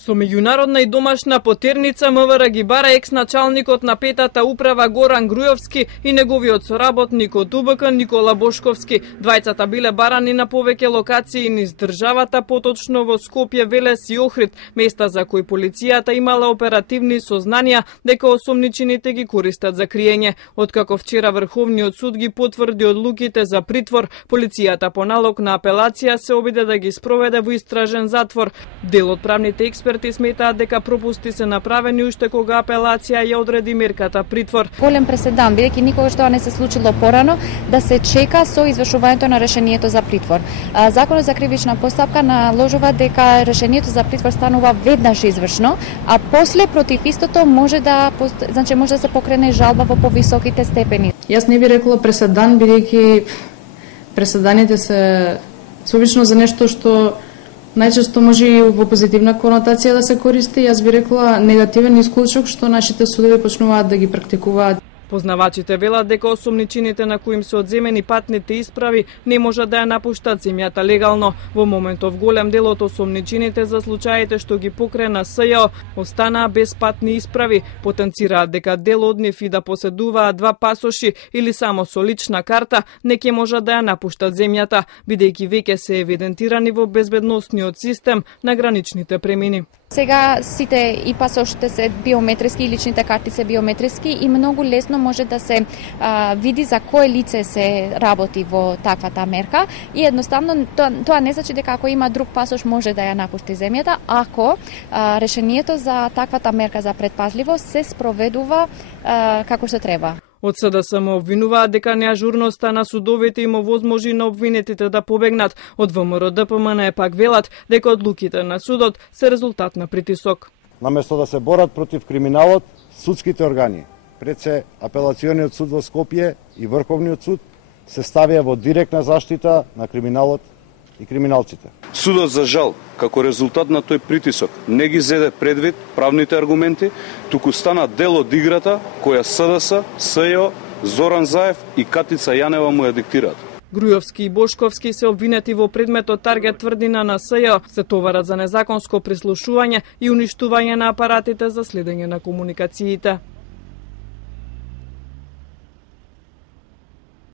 Со меѓународна и домашна потерница МВР ги бара екс-началникот на петата управа Горан Грујовски и неговиот соработник од УБК Никола Бошковски. Двајцата биле барани на повеќе локации низ државата, поточно во Скопје, Велес и Охрид, места за кои полицијата имала оперативни сознанија дека осомничените ги користат за криење. Откако вчера Врховниот суд ги потврди одлуките за притвор, полицијата по налог на апелација се обиде да ги спроведе во истражен затвор. Дел од правните експерти сметаат дека пропусти се направени уште кога апелација ја одреди мерката притвор. Голем преседан, бидејќи никогаш тоа не се случило порано, да се чека со извршувањето на решението за притвор. Законот за кривична постапка наложува дека решението за притвор станува веднаш извршно, а после против истото може да се покрене жалба во повисоките степени. Јас не би рекла преседан, бидејќи преседаните се обично за нешто што најчесто може и во позитивна конотација да се користи. Јас би рекла негативен исклучок што нашите судови почнуваат да ги практикуваат. Познавачите велат дека осомничените на кои им се одземени патните исправи не можат да ја напуштат земјата легално. Во моментов голем дел од осомничените за случаите што ги покрена СЈО останаа без патни исправи. Потенцираат дека дел од нив и да поседуваат два пасоши или само со лична карта не ќе можат да ја напуштат земјата, бидејќи веќе се евидентирани во безбедносниот систем на граничните премини. Сега сите и пасошите се биометриски и личните карти се биометриски и многу лесно може да се види за кое лице се работи во таквата мерка и едноставно тоа не значи дека ако има друг пасош може да ја напушти земјата, ако решението за таквата мерка за предпазливост се спроведува како што треба. Од СДСМ обвинуваат дека неажурноста на судовите им овозможи на обвинетите да побегнат. Од ВМРО ДПМН пак велат дека одлуките на судот се резултат на притисок. Наместо да се борат против криминалот, судските органи, пред се Апелациониот суд во Скопје и Врховниот суд, се ставија во директна заштита на криминалот и криминалците. Судот за жал, како резултат на тој притисок, не ги зеде предвид правните аргументи, туку стана дел од играта која СДС, СЈО, Зоран Заев и Катица Јанева му ја диктираат. Грујовски и Бошковски се обвинети во предметот Таргет тврдина на СЈО, се товарат за незаконско прислушување и уништување на апаратите за следење на комуникациите.